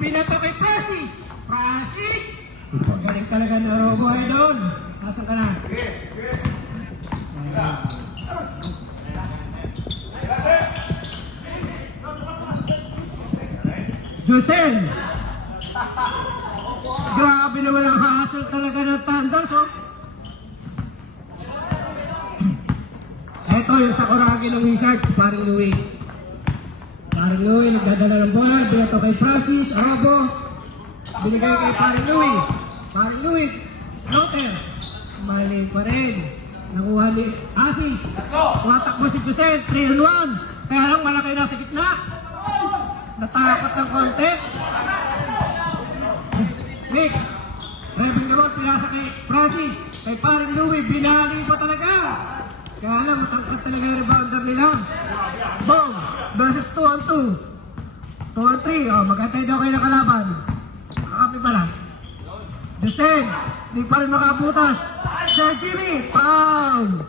Binato kay Francis. Francis! Galing talaga na Robo ay doon. Nasaan ka na? Josel! Grabe na walang hassle talaga ng Thunders, oh. Ito yung Sakuragi ng Wizards, paring Louie. Paring Louie, nagdadala ng bola, binato kay Francis, Robo. Binigay kay paring Louie. Paring Louie, floater. Mali pa rin. Nakuha ni Asis. Tumatakbo si Josel, 3-on-1. Kaya lang malaki na sa gitna. Natakot ng konti. Nick, Reverend Gabon, pinasa kay Francis. Kay paring Louie, binali pa talaga. Kaya lang, matangkat talaga yung rebounder nila. Boom! Versus 2-on-2. 2-on-3. Oh, magantay daw kayo ng kalaban. Kakapi pala. Josel, hindi pa rin makabutas. Sir Jimmy, foul!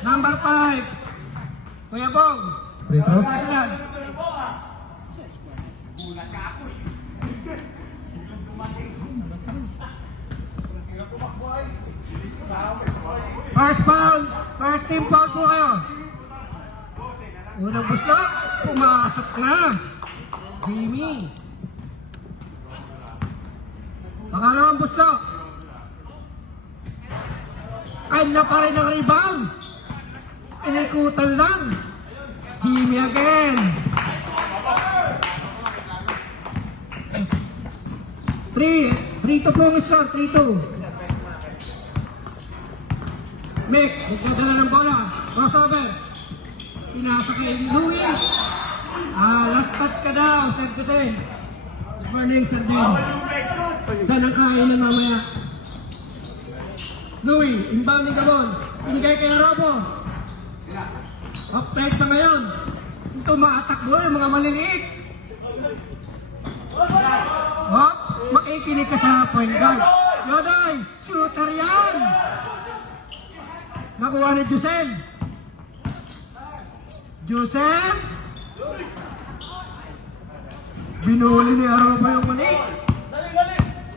Number 5. Kuya Bong. Free throw. First foul, first team foul po kayo. Unang buslok, pumasok na. Jimmy. Pangalawang buslok. Kanya pa rin ang rebound. Inikutan lang. Jimmy again. 3-2 po ang score, 3-2. Mick, nagdadala ng bola. Crossover. Pinasa kay Louie. Last touch ka daw, Sir Josel. Good morning, Sir Jen. Saan ang kain na mamaya? Louie, inbound ni Gabon. Binigay kay Robo. Off-tight pa ngayon. Tumatakbo yung mga maliliit. Oh, makikinig ka sa point guard. Yodoy, shooter yan. Nakuha ni Josel. Josel. Binuli ni Robo yung mali.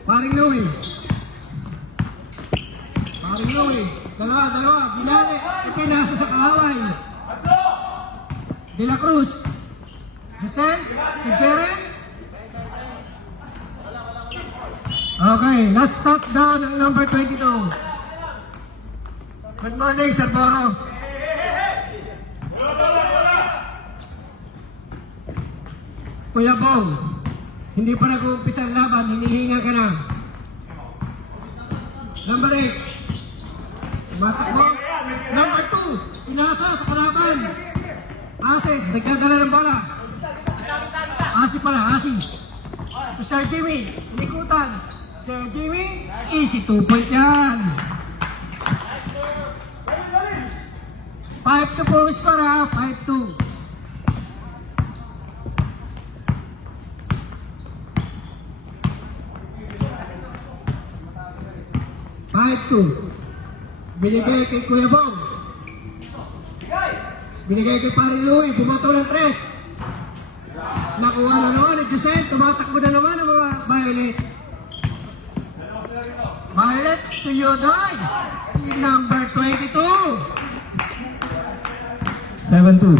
Paring Louie. Paring Louie. Dalawa. Binali. Ipinasa sa kahaway. De La Cruz. Josel. Si Jeren. Okay, last touchdown ng number 22. Good morning, Sir Boro. Kuya Bong, hindi pa nag-uumpisa ang laban, hinihinga ka na. Number 8. Tumatakbo. Number 2. Inasa sa kalaban. Asis, nagdadala ng bola. Asis. Sir Jimmy, inikutan. Sir Jimmy, easy 2-point yan. 5-2 po score ha, 5-2. Binigay kay Kuya Bong. Binigay kay Paring Louie, bumato ng 3. Nakuha na naman ni Josel, tumatakbo na naman ang mga Violet. Violet to Yodoy, number 22. 7-2.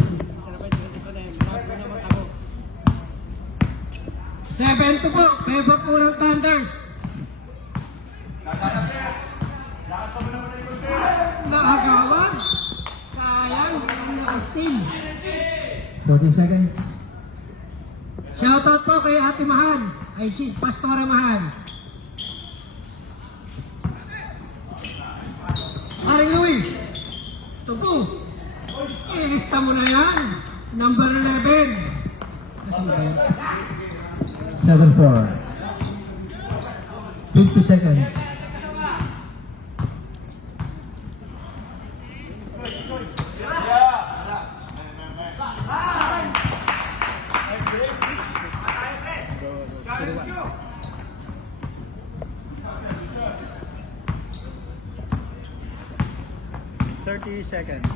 7-2 po, favor po ng Thunders. Nakagawan. Sayang, ang naka-steal. 40 seconds. Shoutout po kay Ate Mahan. Ay si Pastora Mahan. Paring Louie. Tugo. Ilista mo na yan. Number 11. 7-4. 50 seconds. Seconds.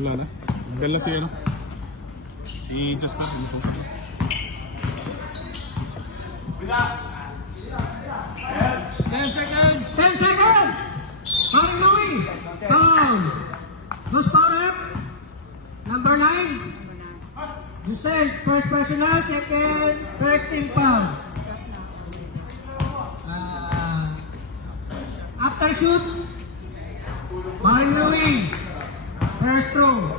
Wala na. Hanggang lang si ano. Si Justin. 10 seconds. 10 seconds! Paring Louie! Foul! Loose power rep. Number 9. Giselle, first personal, second, first team foul. After shoot, Paring Louie. First throw.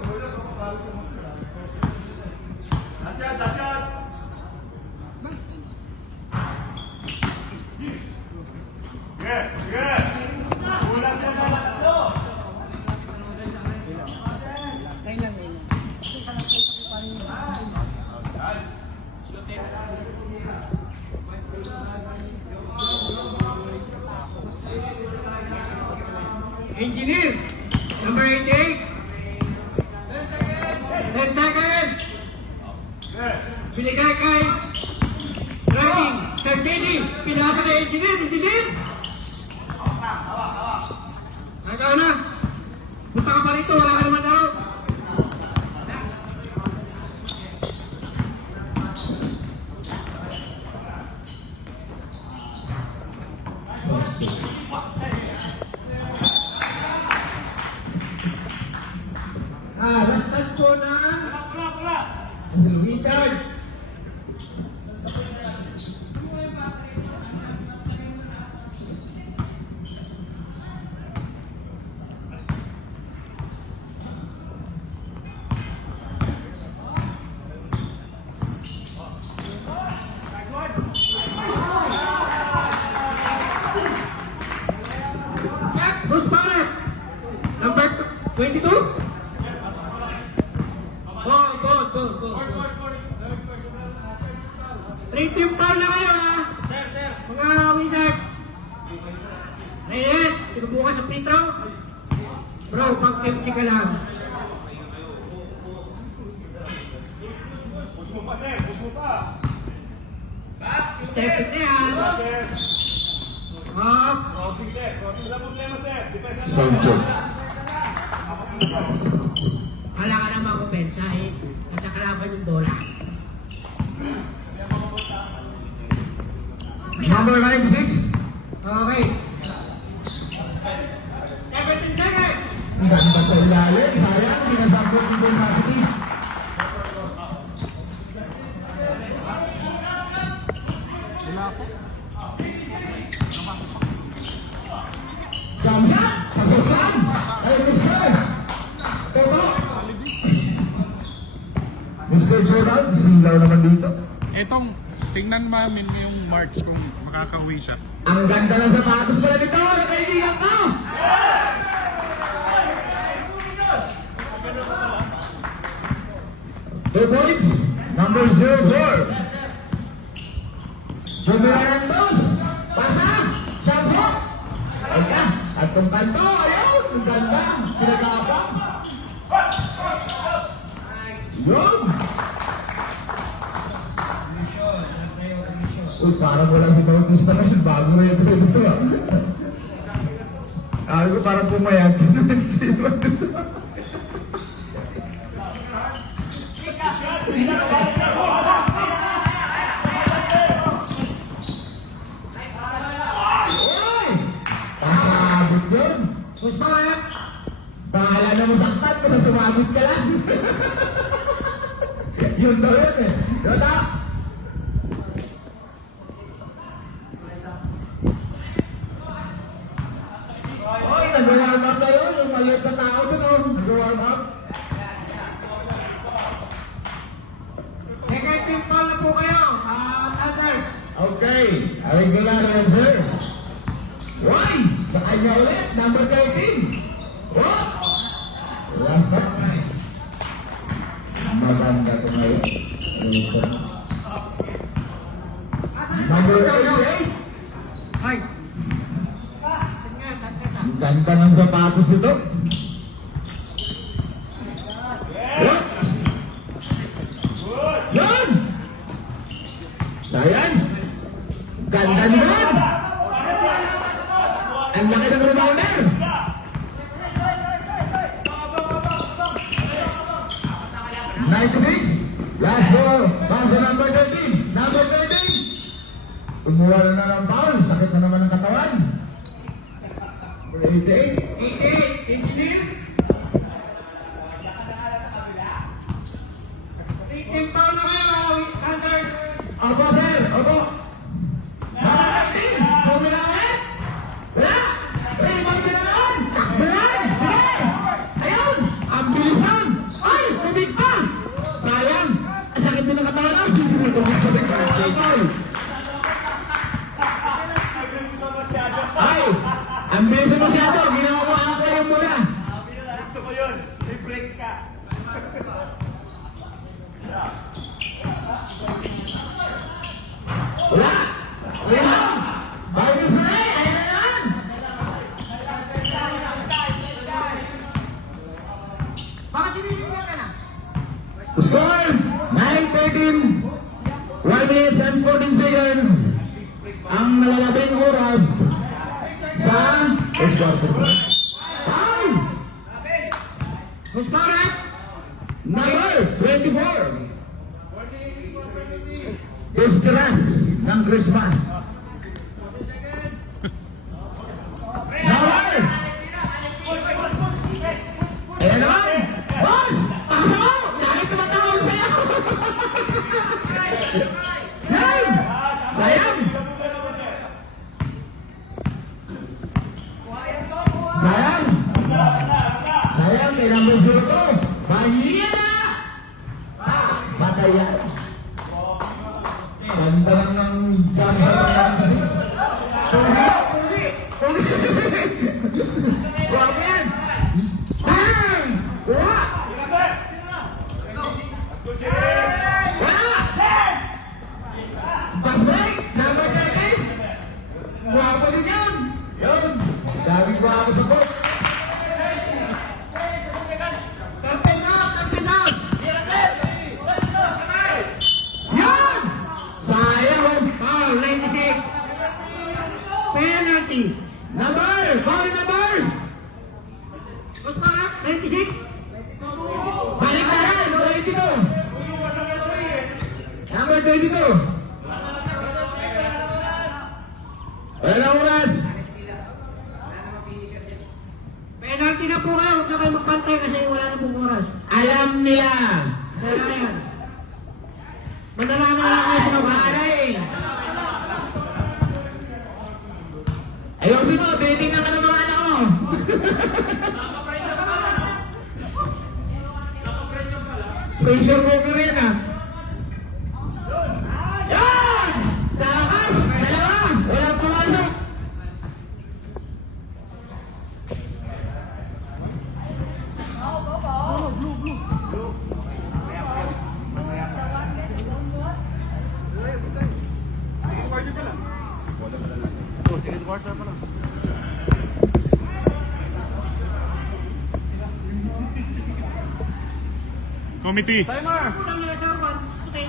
Engineer, number 88. 10 seconds. Binigay kay driving. Sir JD, pinasa na engineer. Engineer. Ikaw na. Punta ka pa rito. Wala ka naman daw. Last ko na. Luisan. Bruce Barrett, number 22. Go. 3-team foul na kayo ha. Mga wizard. Reyes, sinubukan sa free throw. Bro, pag-empty ka lang. Step na yan. Up. Sound check. Wala ka na makupensa eh. Nasa kalaban yung bola. Number 96. Okay. 17 seconds. Ang ganda sa ilalim. Sayang, pinasabot ng velocity. Kamsa, pasukan. Ay, Mr. Toto. Mr. Jordan, silaw naman dito. Etong, tingnan namin yung marks kung makakauwi siya. Ang ganda ng sapatos pala nito, kaibigan ko! 2 points, number 04. Bumiran dos, pasa, shampoo. Eka, at kung kanto, ayaw, ang ganda, pinagabang. Yun! Uy, parang wala si Bautista ngayon, bago na ito dito. Ako ko parang pumayat. Uy! Pasabot yun. Bruce Barrett. Bahala na mo saktan kung sumabot ka lang. Yun daw yun eh. Yota! Oy, nag-warm up na yun. Yung maliit na tao dun oh. Nag-warm up. Second team foul na po kayo. Others. Okay. Regular answer. Why? Sa kanya ulit. Number 13. What? Last time. Maganda ko ngayon. Number 88. Ay. Ang ganda ng sapatos nito. Whoops! Yan! Science! Ganda naman! Ang laki ng rebounder! Last ball, pass to number 13. Number 13. Kumuha na ng foul. Sakit na naman ng katawan. 88. 88, engineer. 18 foul na kayo, Thunder. Opo, sir. Opo. Dapat natin. Bumila ulit. Wala. Raymond Minanon. Takbo lang. Sige. Ayun. Ang bilisan. Ay, tubig pa. Sayang. Ang sakit din ng katawan. Tubig sa bigla. Foul. Ay, ang bilis masyado. Ginawa mo ang kayo muna. Gusto ko yun. May break ka. Wala. Rebound. Bagus na eh. Ayun na naman. Bakit dinibigyan ka na? Score 9-13. 1 minutes and 14 seconds. Ang nalalabing oras sa first quarter. Foul. Who's foul at? Number 24. Disgrace ng Christmas. Number. Ayan naman. Boss! Pasa mo! Dahil tumatawag sa'yo! Nine! Sayang! Sayang! Sayang, kailangan mo to. Bahia na! Batayan. Ganda lang ng jumper ng six. Puli! Grabe yan! Bang! Wala! Wala! Pass break! Number 13! Guwapo din yan! Yun! Daming guwapo sa court! Captain out! Captain out! Yan! Sayang! Foul, 96. Penalty. Number! Ball number! Who's foul at? 96. Balik na yan! 22! Number 22! Wala na oras! Penalty na po kayo. Huwag na kayo magpantay kasi wala na pong oras. Alam nila! Kaya yan. Manalaman lang kayo sa kabahay. Ayusin mo, tinitingnan ka ng mga anak mo! Pressure cooker yan ah! Yan! Sa lakas! Dalawa! Walang pumasok! Second quarter pa lang. Committee. Timer! Kulang na sa uwan. Okay.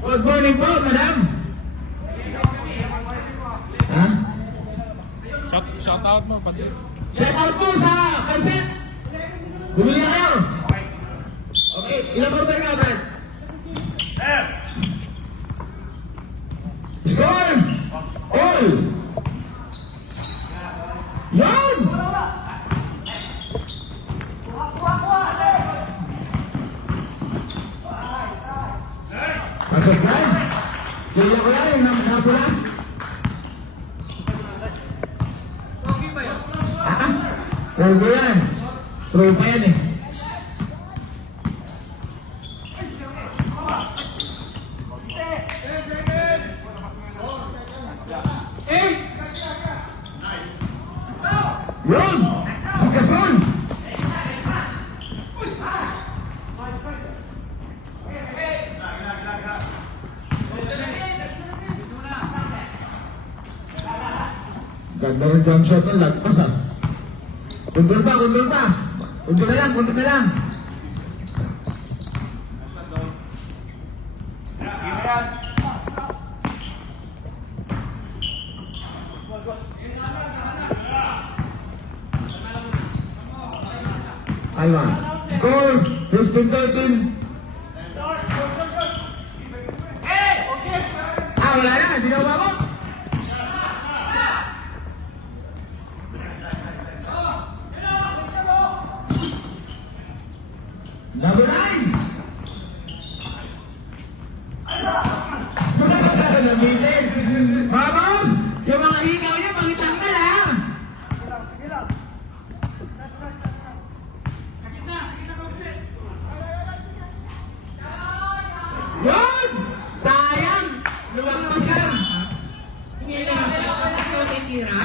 Good morning po, madam! Ha? Shout out mo, Pansit. Shout out po sa Kanset! Bumili na kayo! Okay, ilang order ka, Brad? Score! All! Yan! Pasok yan! Kaya ko yan, yung nakapula. Okay ba yun? Ah? Pogo yan. Throw pa yan eh. Yun! Si Gasol! Ganda ng jump shot ng lagpas ah. Kundol pa, kundol pa. Kundol na lang, kundol na lang. Alma. Score 15-13. wala na. Hindi na umabot. Number 9. Namitin. Vamos! Yung mga hikaw niya, pangitanggal ha! Yun! Sayang! Lumagpas siya! Hindi na ako may tira.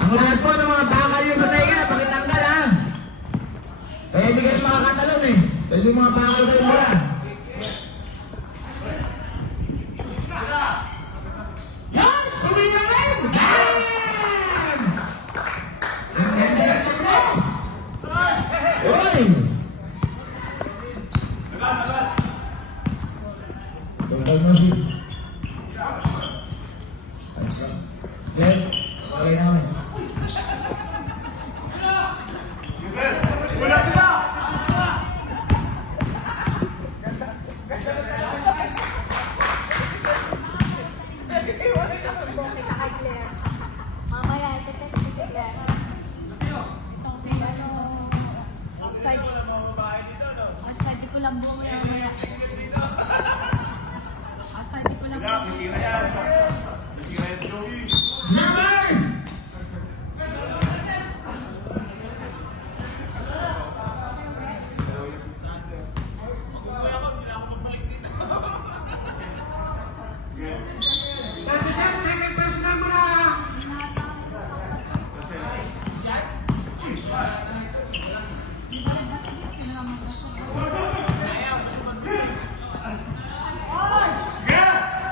Ang lahat po ng mga bakal yung sa tayo, pakitanggal ha! Kaya hindi kayo makakatalon eh. Dahil yung mga bakal kayo mula. Yan! Kumira rin! Bam! Ang ganda mo! Uy! Tunggal mo si... Glenn, okay namin. Mamaya, ito Claire. Itong si ano, outside. Outside, di ko lang buo yan mamaya. Outside, di ko lang buo. Number! Sabi siya, second person na mo na.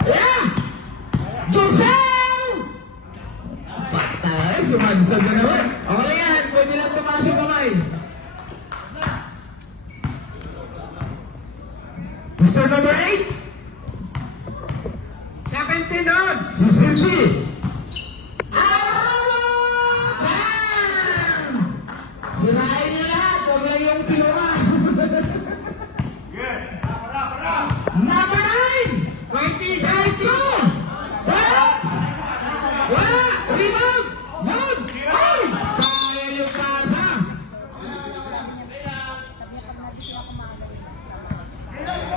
Yeah! Giselle! Patay, sumansag na naman. Okay yan, pwede lang pumasok kamay. Mr. Number 8, 17 doon. si Silvi. Bam! Sirain niya lahat, huwag lang yung pinuha. Number 9, 20 thank you! Bam! Wala! Rebound! Yun! Ay! Sayang yung pasa!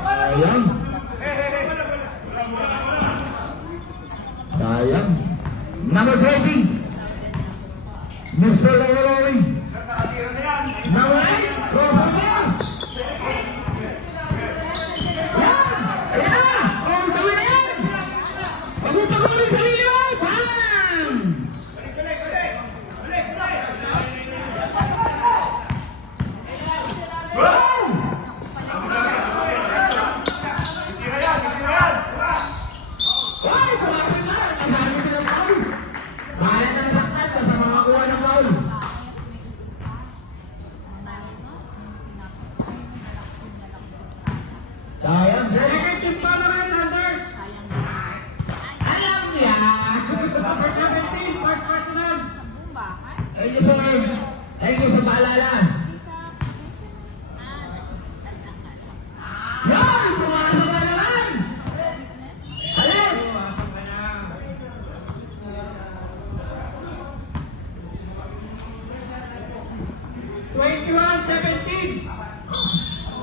Sayang. Sayang. Number 20. Mr. Lowering. Number 8. Go for it. Yan! Ayan na! Oh, gawin na yan! Pagpunta ko ulit sa liyo! Bam! Wow! Ay, sumasin na! Nasabi ko ng foul! Bahala na nasaktan basta makakuha ng foul. Sayang, sir. Second team pa naman, Anders. Alam niya! Number 17, first personal. Thank you, sir. Thank you sa paalala. Yan! Pumasok na naman! Alin! Pumasok ka na.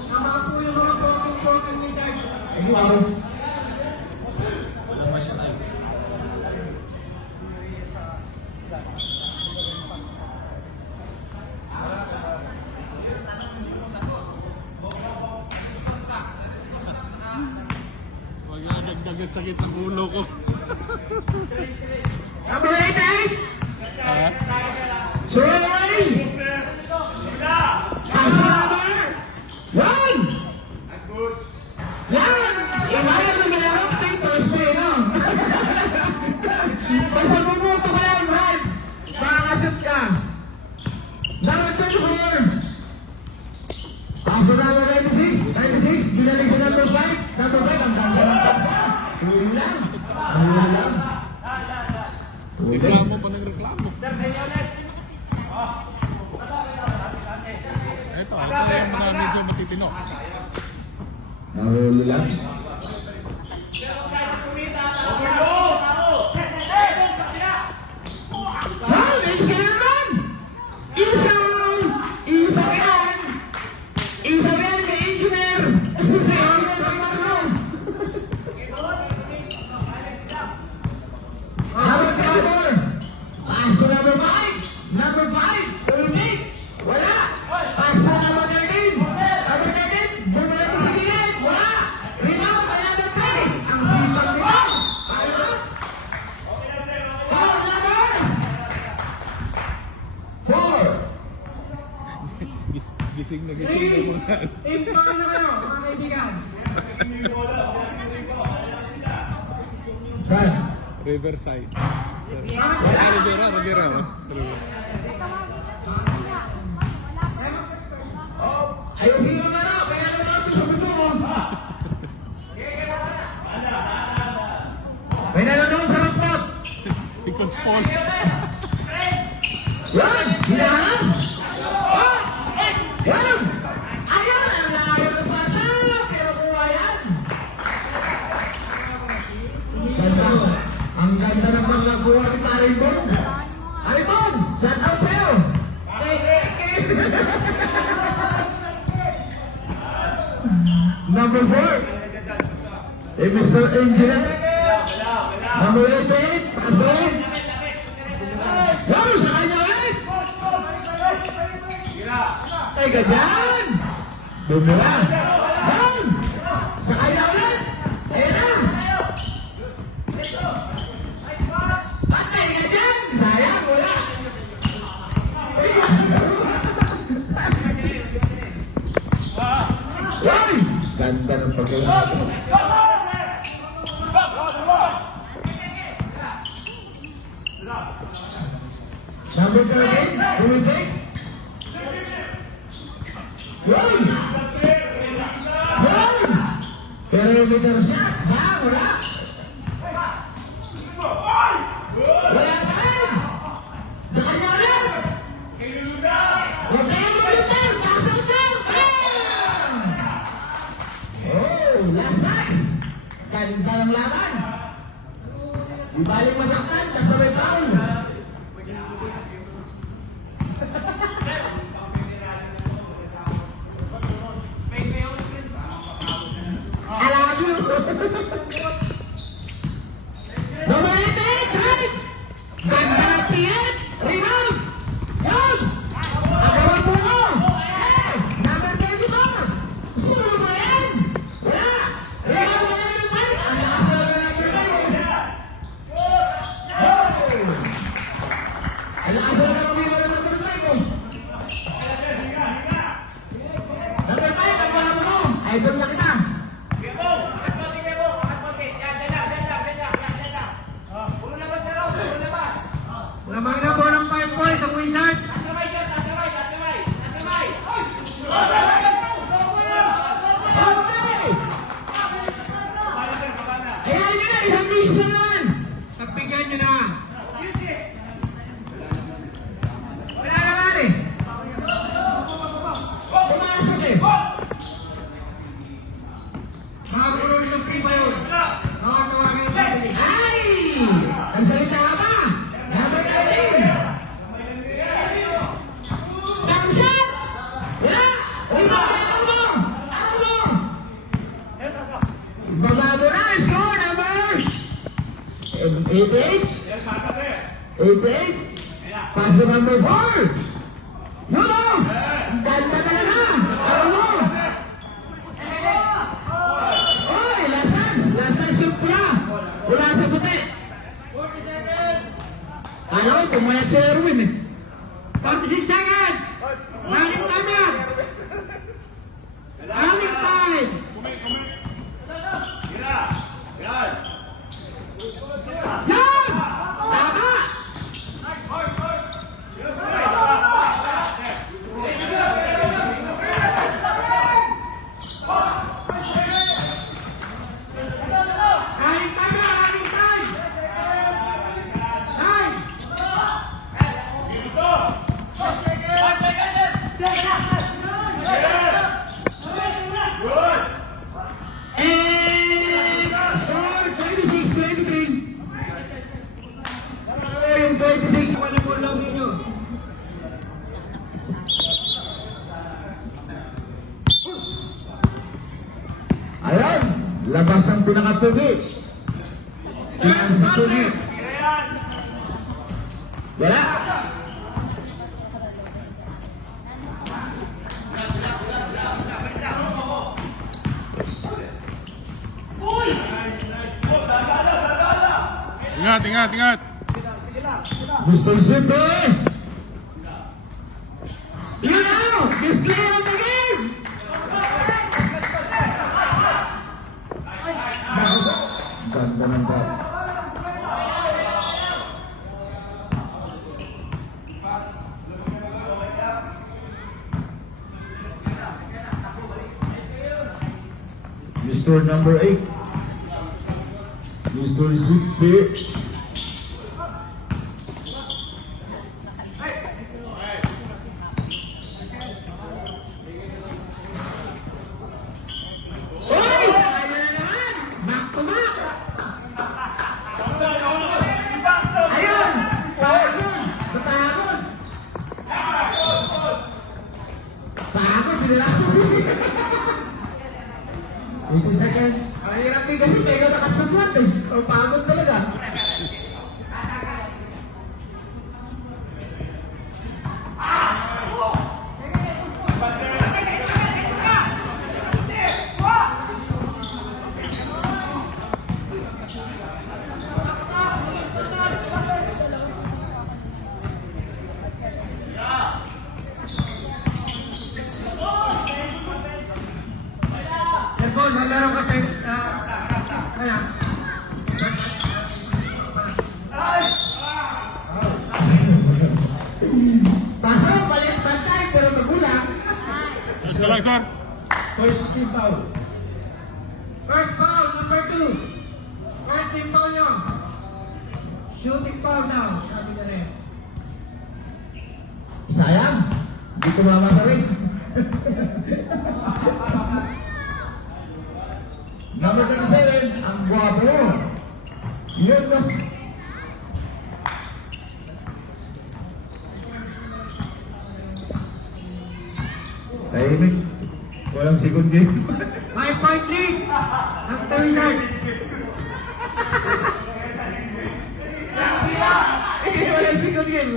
Sama po yung mga bottom message. Thank you, Aaron. Huwag na dagdagan sakit ng ulo ko. Number 88! Ha? Sir Ray! Pass the number! Yan! Yan! Ibayan mo nila ang papers mo, no? Basta bumuto ka yan, Brad! Makakashoot ka! Number 24! Paso number 96, binalik sa number 5. Number 5, ang ganda ng pasa. Huli lang. Huli lang. Reklamo pa ng reklamo. Ito yung mga medyo matitino. Nahuli lang. Wow, isa na naman! Isa yan! Isa yan, may engineer! Number 4. Pass to number 5. Number 5. Ulmik. Wala. Pass to number 13. Number 13. Bumalik sa gilid. Wala. Rebound. Kaya number 3. Ang sipag nila. Ano? Foul number 4. Gising na Ready? mga. Impact na kayo, mga kaibigan. Saan? Riverside. Riviera. Rivera. Ayusin mo na na. Kaya naman ito sa mundo mo. May nanonood sa rooftop. Ikaw small. Yan! Hinahanap! Oh! Yan! Ayun! Ang layo ng pasa! Pero kuha yan! Basta, ang ganda ng pagkakuha ni Paribon. Paribon! Shout out sa'yo! Number 4. Mr. Engineer. Number 88. Pasok. Wow! Sa kanya ulit! Ay, ganyan! Bumira! Yan! Sa kanya ulit! Ayan na! Patay, ganyan! Sayang, wala! Ay, Uy! Ganda ng pagkakas. Number 13, who will take? Yun! Yun! Perimeter shot, ha? Wala! Wala pa rin! Sa kanya ulit! Huwag kayong ulitin! Pasok dyan! Bam! Oh, last night! Ganda ng laban! Di baling masaktan, kasabay foul! I love you! Number 88, right! Ganda ng tiyat! Rebound! Yun! Agawan mo ko! Hey! Number 24! Sino ba yan? Wala! Rebound mo number 5! Ang lakas na number 5! Oh! Ang lakas na number 5 oh! Number 5, ang wala mo! Idol na kita! Lamang na po ng 5 points sa Quezon. Okay! Ayan nyo na! Isang mission naman! Pagbigyan nyo na. Wala naman eh! Pumasok eh! Makakulong sa free ba yun? Makakawagin ng family. Ay! Ang salita ka ba? Number 13! Jump shot! Wala! Rebound na ano mo? Ano mo? Babago na! Score number 88? 88? Pass to number 4! No, no! Ganda talaga! Ano mo? Oy! Last chance shoot pula! Pula sa puti! Kala ko pumayat si Erwin eh. 46 seconds. Running timer. Running time. Yan! Tama! Running timer. Running time. 9. pinaka-pugi. Pinaka-pugi. Wala. Ingat, ingat, ingat. Mr. Simba! You know, display of the game! Ganda ng ball. Mr. number 8. Mr. Zigby. Oy! Kaya na naman! Back to back! Ayun! Pagod! Napagod! Pagod! Pinalako! 80 seconds. Ang hirap din kasi tayo nakasaglat eh. Ang pagod talaga. Airborne, maglaro kasi. Kaya. Pasok, balik bantay, pero magulang. Terus ka lang, sir. First team foul. First foul, number 2. First team foul nyo. Shooting foul now, sabi na rin. Sayang, hindi tumama sa ring. Number 37, ang guwapo. Yun no. Tahimik. Walang second game. 5-point lead. Ang Wizard. Walang second game.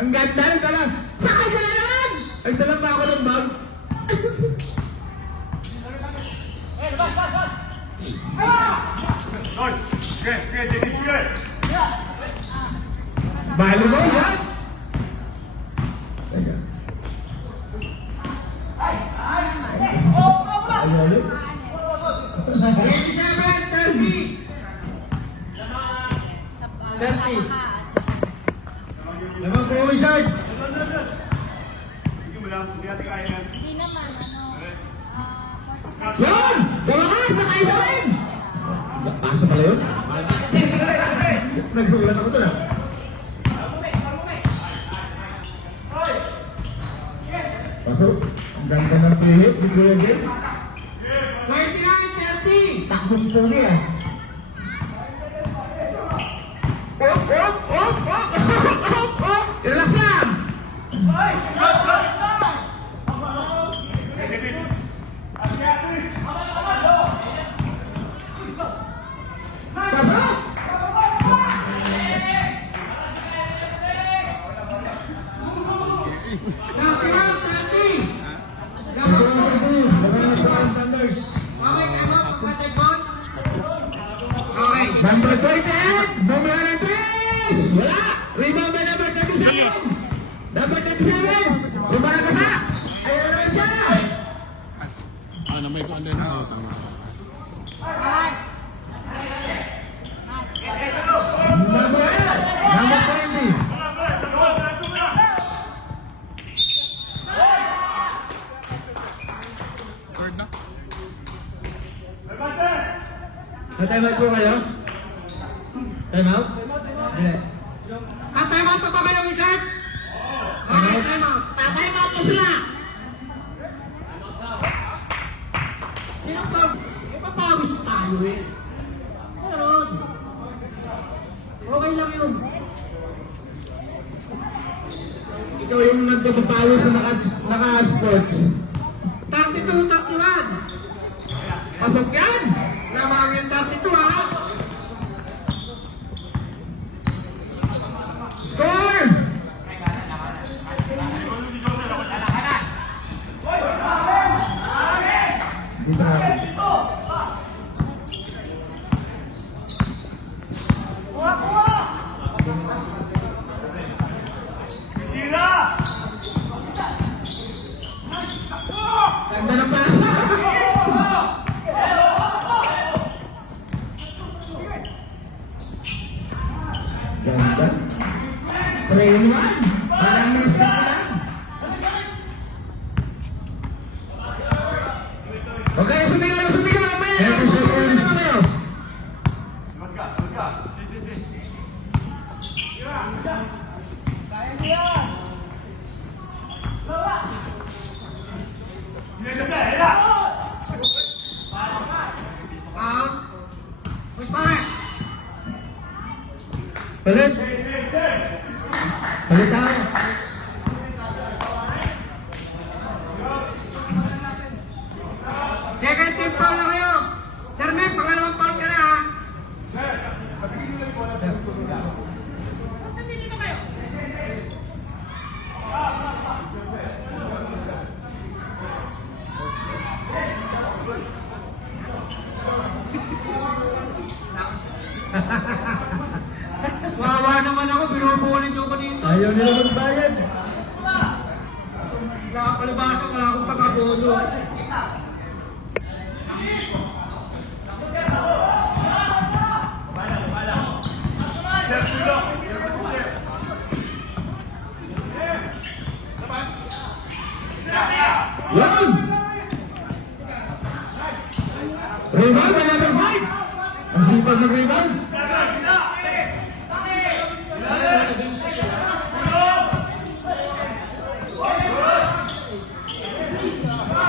Ang ganda ng dalang. Sakay ka na naman! Ay, dalang pa ako ng bag. Bali mo yan? Teka. Ay, ulit. 87-30. 30. Naman po, Wizard. Hindi naman, Yun! Sa wakas, nakaisa rin! Pasa pala yun? Nagulat ako doon ah. Pasok. Ang ganda ng play-hit. Hindi ko yung game. 29-30. Takbong pugi ah. Op! Op! Op! Op! Op! Op! Relax lang! Pasok! Champion 30. Thunders. Okay, time out. Pagkatay ball. Okay. Number 28, Bumarantes! Wala! Rebound by number 37! Number 37! Bumaragasa! Ayun na naman siya! Namay ko under na. Oh, tama. At! Number 8! Number 20! Third na. Na-time out po kayo? Time out? Hindi. Time out pa ba kayo, Wizard? Okay, time out. Time out po sila! Sino pa? Ipapawis tayo eh. Meron. Okay lang yun. Ikaw yung nagpapapalo sa naka-sports. 32-31. Pasok yan! Lamang yung 32 ha. Score! Tira! Ganda ng pasa! Ganda. 3-1. Parang miss ka lang. Okay, sumigaw, sumigaw. Every seconds. Luwas ka, luwas ka. Si. Tira! Tira! Push back. Palit. Palit tayo. Second team foul na kayo. Sir Mem, pangalawang foul ka na ha. Wawa naman ako, binubulin nyo ko dito. Ayaw nila magbayad. Nakapalibasa, wala akong pagkabulo. Sir, tulong! Yan! Rebound, may number 5. Ang sipag mag-rebound.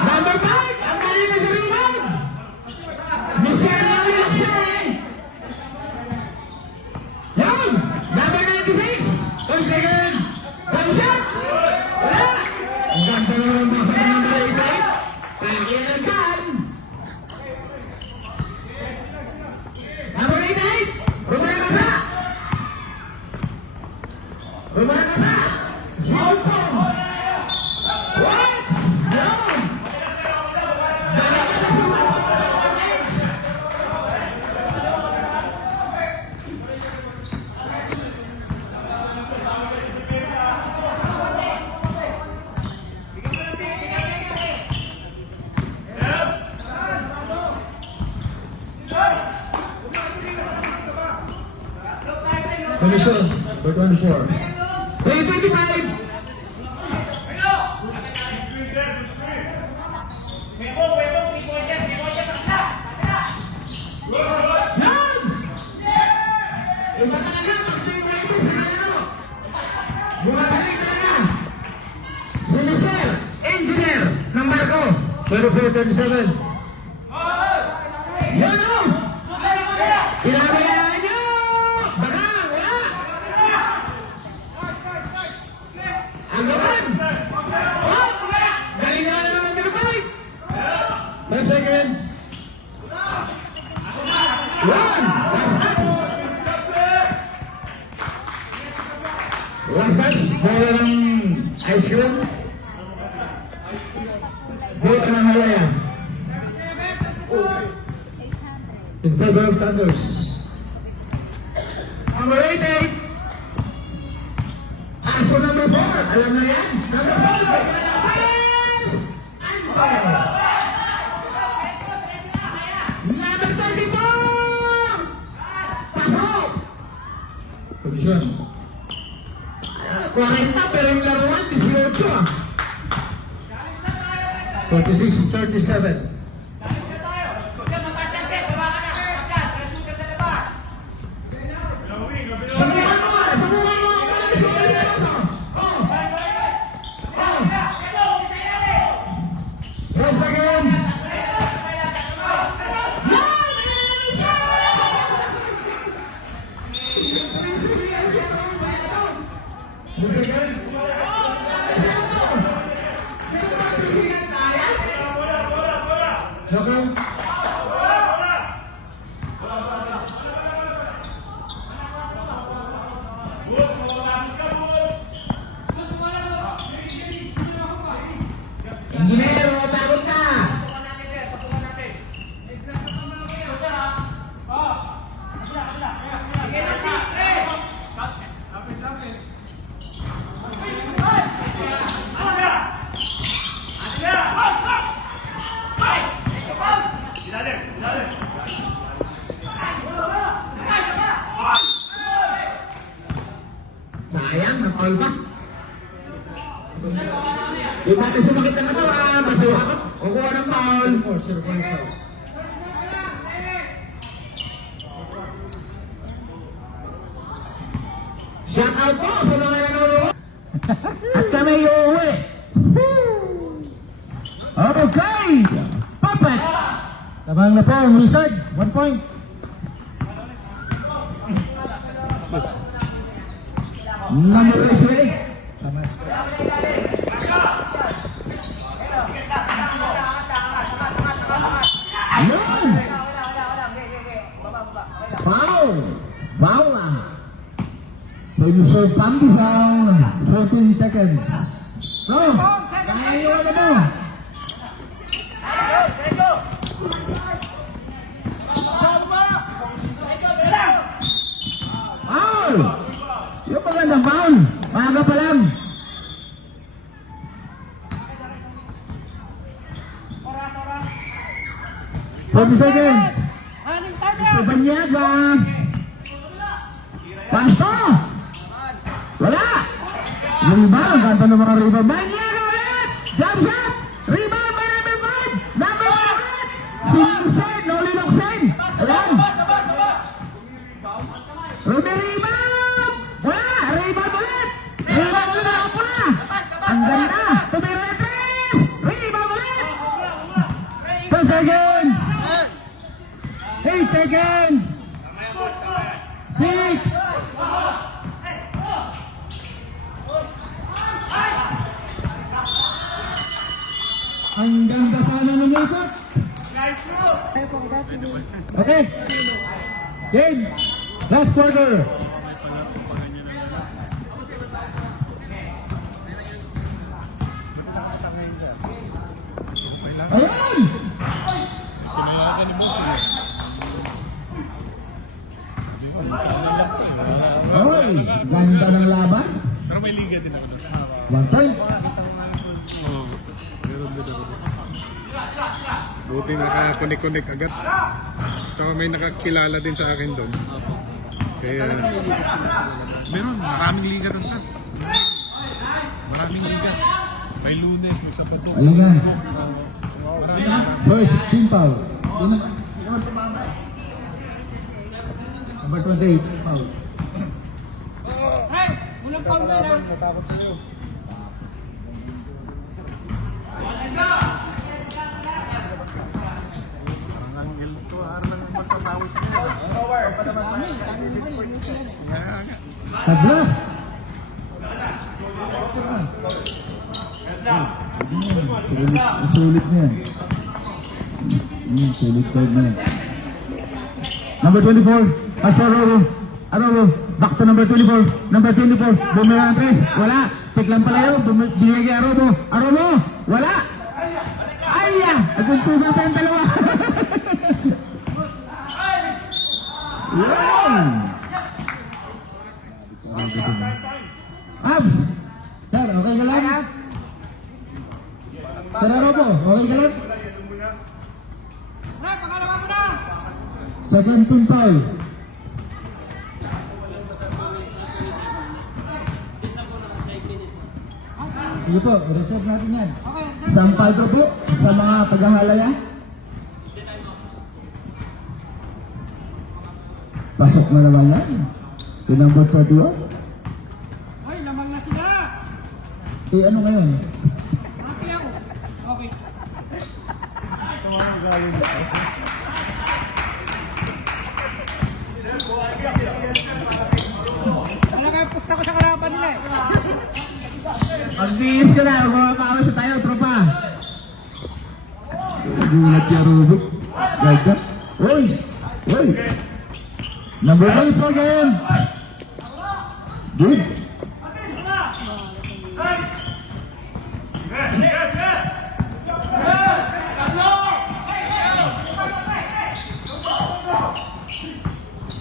Number 5, ang galing na sa rebound. Michelle Alexei. Yan! Number 96. 5 seconds. 5 shot. Wala. Ang ganda naman ba sa number 88? Pakiyagan. Number 88. Romana Casa. Romana Casa. Small phone. What? No. Balik ka na sa mga pagkakatawags. Commission, for 24. 25. Yan! Iba talaga, pag-teamwork mo, sinayo. Bumagaling talaga. Si Mr. Engineer ng Marco. 24-37. Yan o! Pinabayaan nyo! Baka, wala! Ang gawan! Oh! Galing na naman ng fight! 5 seconds! 1! Last touch! Bawa ng ice cream. Bawa ka ng halaya. In favor of Thunders. Number 88. Aso number 4. Alam na yan. Number 4. Palapis! Anton. Number 34. Pasok. Position. 40 pero yung laruan, 18 ah. 46-37. Subukan mo! Subukan mo! Oh! Oh! 12 seconds! Okay. Di ba tayo sumakit ng katawan? Kasi kukuha ng foul. Shout out po sa mga nanonood. At kami uuwi. Okay. Perfect. Tabang na po ang Wizard. 1 point. Number 88. Tama. Yun. Foul. Foul lang. So you serve Pambihang. 14 seconds. So, kaya na mo. Foul. Yung magandang foul. Maaga pa lang. Forty seconds. Mr. Banyaga. Pasto. Wala. Rebound. Ang ganda ng mga rebound. Banyaga ulit. Jump shot. Rebound by number 5. Number 1 ulit. Sinsen. Noli Loksen. Ayan. Rebound. Wala. Rebound ulit. Rebound ulit. Ako pula. Ang ganda. Tumira na 3. Rebound ulit. 10 seconds. 8 seconds. 6. Ang ganda sana ng ikot. Okay. Game. Last quarter. Ayan. Kinayakan ni Boss. Oy, ganda ng laban. Pero may liga din ako. 1 point. Oo. Meron din ako. Buti nakakonek-konek agad. Tsaka may nakakilala din sa akin doon. Kaya... Meron, maraming liga doon sa. Maraming liga. May Lunes, may Sabado. Ayun nga. Maraming. First team foul. Number 28 foul. Natakot sa'yo. Parang ang ilto, parang ang magpapawis niya. Kaya nga. Tabla. Sulit niya. Sulit card na yan. Number 24, Asaroro. Aroro, back to number 24. Number 24, Bumerang Tres. Wala. Pick lang pala yun. Binigay kay Aromo. Aromo, wala. Ay, nagpuntugan pa yung dalawa. Yan. Abs. Sir, okay ka lang? Sir Arobo, okay ka lang? Second team foul. Sige po, reserve natin yan. Isang paldo po sa mga tagahalaya. Pasok na naman yan. Yung number 41. Ay, lamang na sila. Eh, ano ngayon? Happy ako. Okay. Wala kayo pusta ko sa karapan nila eh. Magbihis ka na, mapapawas na tayo, tropa. Nagulat niya, Rubik. Gaga. Uy! Uy! Number 8 again. Good.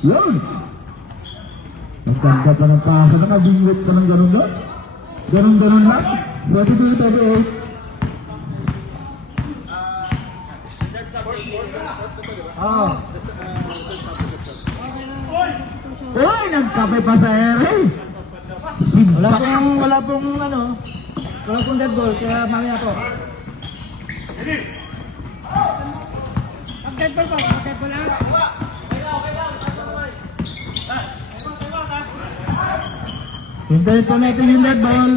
Yun! Magkanda ka ng pasa, nakabingwit ka ng ganun-ganun. Ganun-ganun lang. 22-38. Oo. Uy! Nagkape pa sa ere. Wala pong dead ball, kaya mamaya po. Dead ball po, dead ball lang. Hintayin po natin yung dead ball.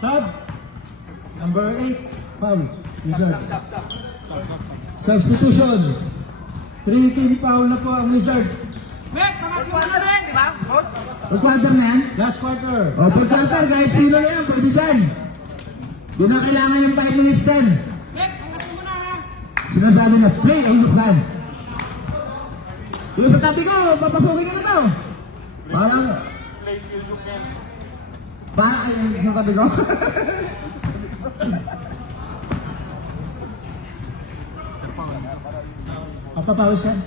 Sub. Number 8. Foul. Wizard. Substitution. 3-team foul na po ang Wizard. Pag-quarter na yan? Last quarter. O, pag-quarter, kahit sino na yan, pwede dyan. Di na kailangan yung 5 minutes dyan. Sinasabi na, play ay luklan. Yung sa tabi ko, papasukin naman to. Parang... Parang yung sa tabi ko. Papapawis yan.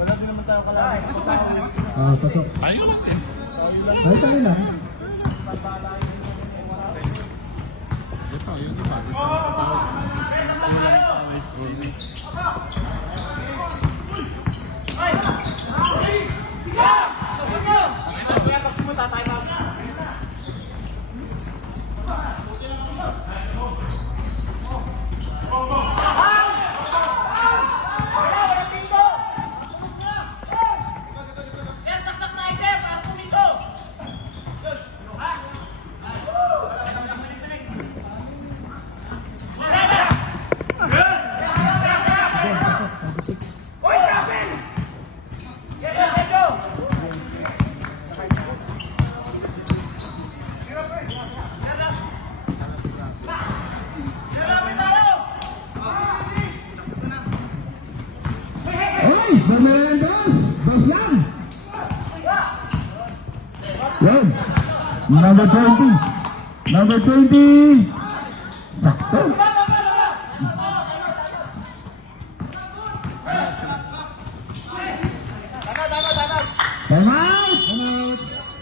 Wala din naman tayo kalahin. Pasok. Ay, tayo lang. Ito, yung iba. Oy, bumili ng dos. Dos lang. Yan. Number 20. Number 20. Sakto. Time out.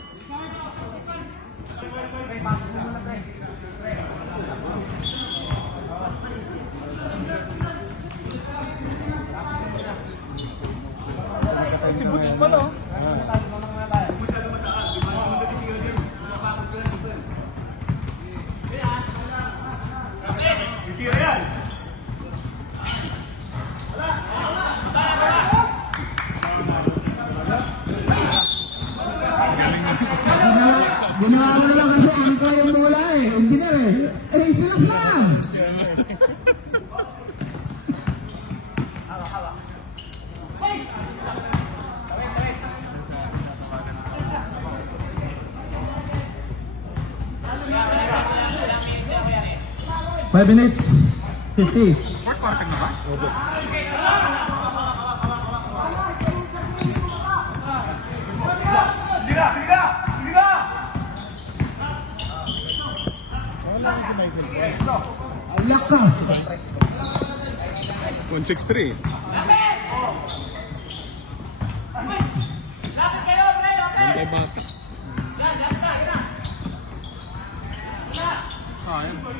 Si Butch pa no? Tira yan! Ginawa ko na lang kasi ang ko yung bola eh. Engineer eh. Eh, silas lang. Five minutes, 50. Tira! Tira! Tira! Alak ka. 163. Bantay bata.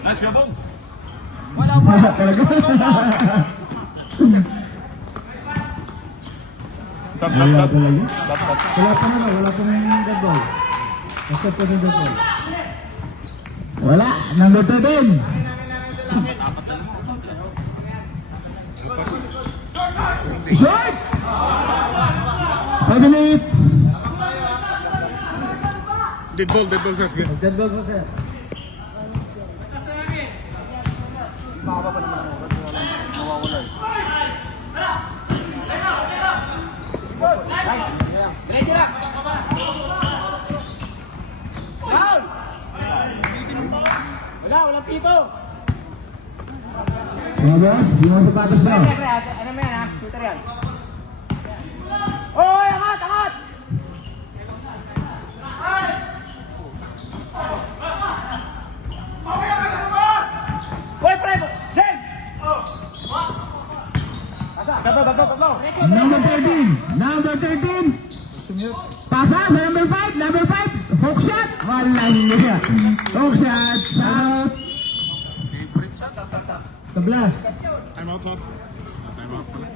Nice go, boom! Talaga. Stop, Wala stop, stop. talaga. Stop, stop. Wala pa naman, wala pa ng dead ball. Basta pa ng dead ball. Wala, number 13. Short! 5 minutes. Dead ball, sir. Dead ball po, sir. Mga boss, yung sapatos na. Number 13. Number 13. Pasa sa number 5. Number 5. Hook shot. Wala niya. Hook shot. Out. Tabla. Time out, Sot. Time out pala.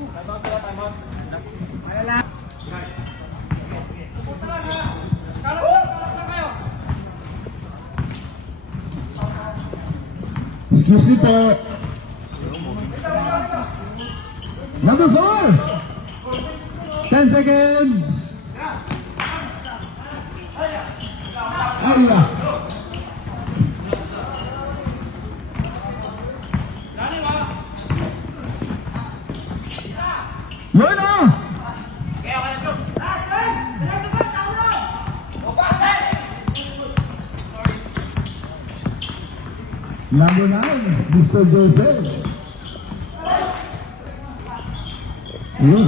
Excuse me po. Number 4. 10 seconds. Area. Yun na! Number 9, Mr. Joseph. Yun.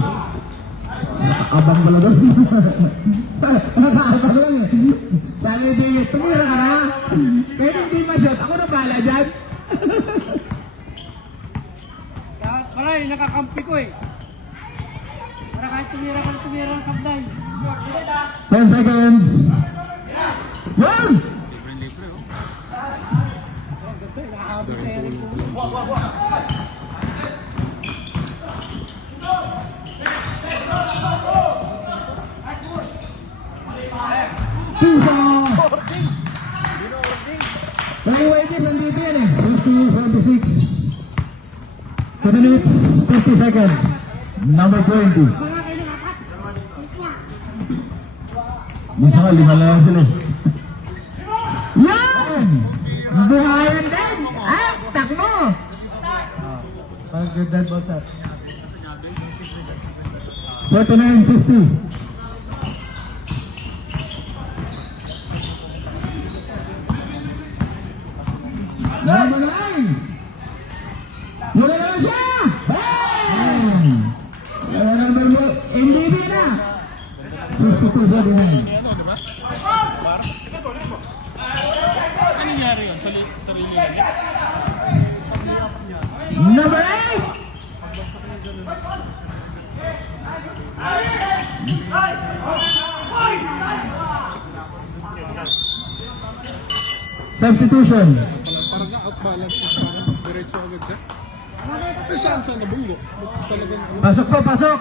Nakakabang pala doon. Nakakabang lang eh. Sabi ni David, tumira ka na. Pwede hindi ma-shot. Ako na pala dyan. Maray, nakakampi ko eh. Para kahit tumira ka ng sablay. 10 seconds. Yun! Libre-libre, oh. Nakahabot Dahil Eric. tulong. Pisa! Anyway, nandito yan eh. 50-26. 2 minutes, 50 seconds. Number 20. Minsan nga, 5 lang sila. Yan! Buhayan din! Ah, takbo! Good dead ball shot. 49-50. Number 9! Mula na siya! Bang! Number 1, MDB na! 52-49. Ano nangyari yun? Sarili yun? Number 8! Substitution. Parang na-out balance siya. Diretso agad siya. Eh, saan nabunggo? Talagang ano? Pasok po, pasok!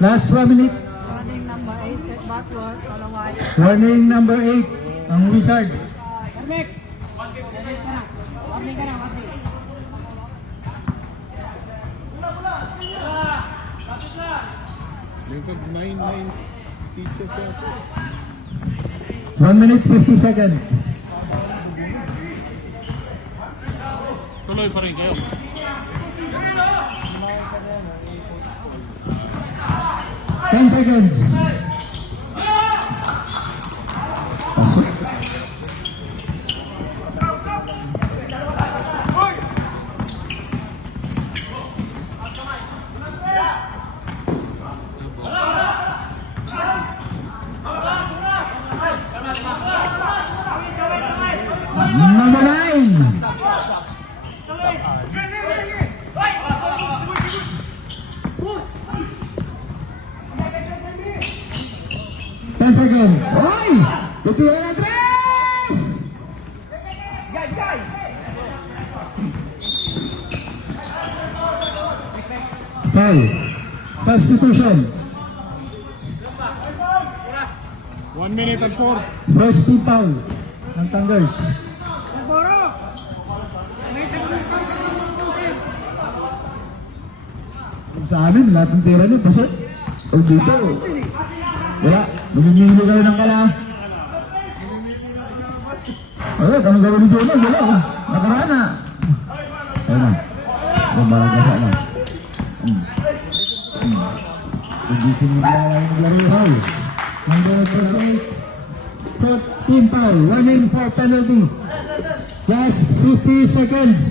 Last 1 minute. Running number 8, set backward, kalaway. Warning number 8, ang Wizard. Carmek! Warning ka na, warning. Yung pag 9 stitches yata. 1 minute 50 seconds. Tuloy pa rin kayo. 10 seconds. Pasok. Number 9. 10 seconds. Hoy! Bitiwan na 3! Foul. Substitution. 1 minute and 4. First team foul. Ang Thunders. Boro! May tagong ka ng Sa amin, lahat ng tira niyo, pasok. O dito. Wala. Lumimili kayo ng kala. Wala, anong gawin ni Jonah? Wala. Nakarana. Ayun na. Bumbaga sa ano. Pagising nila yung laro. Foul. Number 48. Fourth team foul. 1 in 4 penalty. Just 50 seconds.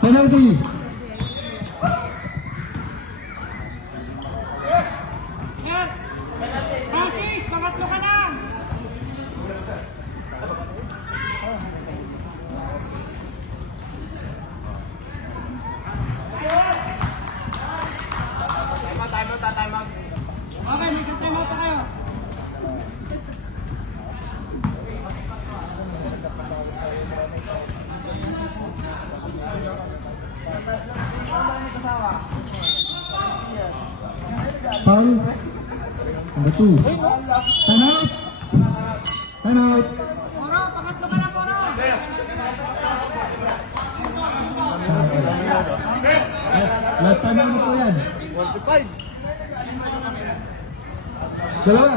Penalty. Francis, pangatlo ka na! Okay, may isang time out pa kayo. Foul. Number 2. Time out. Time out. Poro, pangatlo ka na, Poro. Last time out na po yan. 1-5. Dalawa.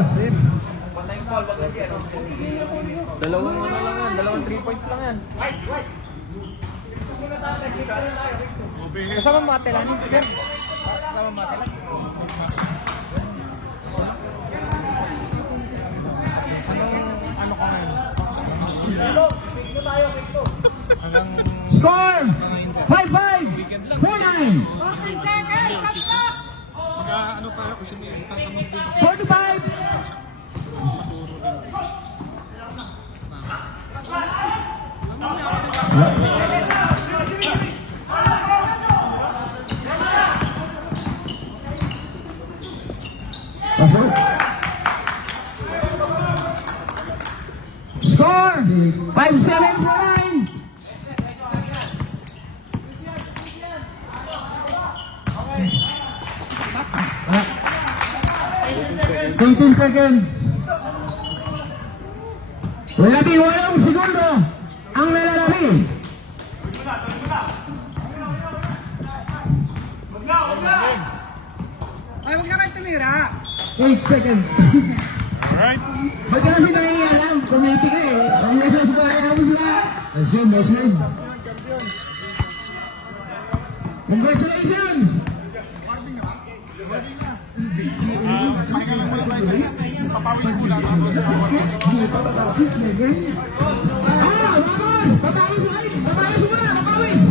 Dalawang ano lang yan, dalawang 3 points lang yan. Kasama matelan yun, sir. Kasama matelan. Ano ka ngayon? Hanggang Score. 5-5. 4-9. 14 seconds! Catch up! Mag-ano tayo kasi may tatanong din. 45. Pasok. Score 5-7-4-9. Ah. 18 seconds. Lalaki, 8 segundo ang nalalaki. Ay, huwag na kayo tumira. 8 seconds. Alright. Ba't ka kasi nangialam? Committee ka eh. Ang nasa sa kaya mo sila. Let's go, boss man. Congratulations! Papawis mo lang ako sa Ah, vamos! Papawis mo! Papawis mo na! Papawis!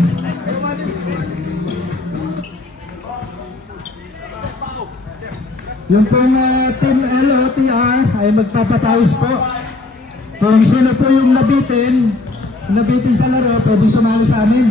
Yung pong Team LOTR ay magpapatawis po. Kung sino po yung nabitin sa laro, pwedeng sumali sa amin.